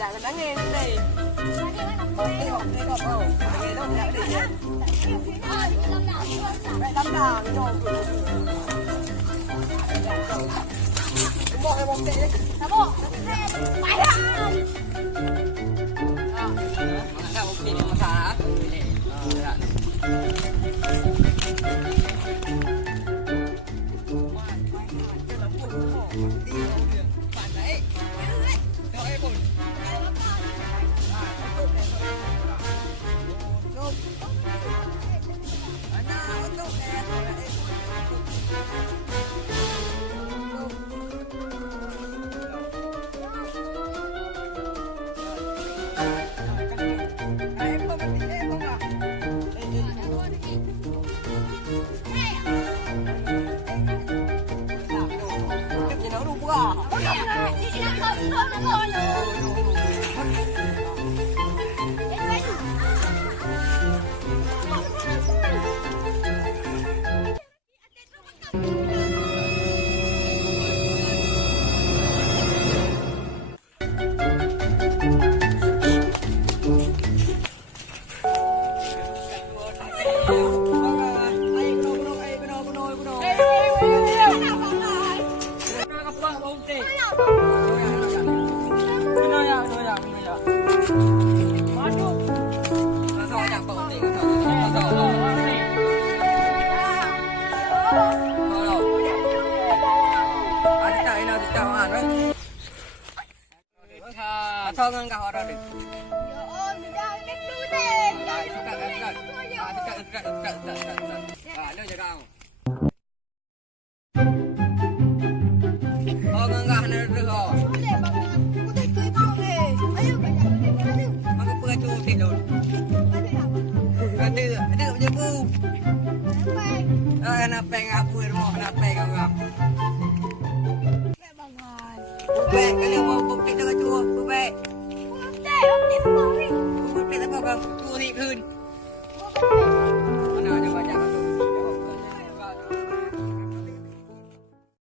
Dạ đang nghe đây. Cái hộp không? Nghe đâu lại để gì? Mẹ đâm đà cái đồ. Bộ cái bông tệ đấy. Đó bộ. Mày à. Mana bông tệ yang masalah? Thôi ngân cào ra được. Putek, kalian mau bukti dengan cua, Putek. Putek,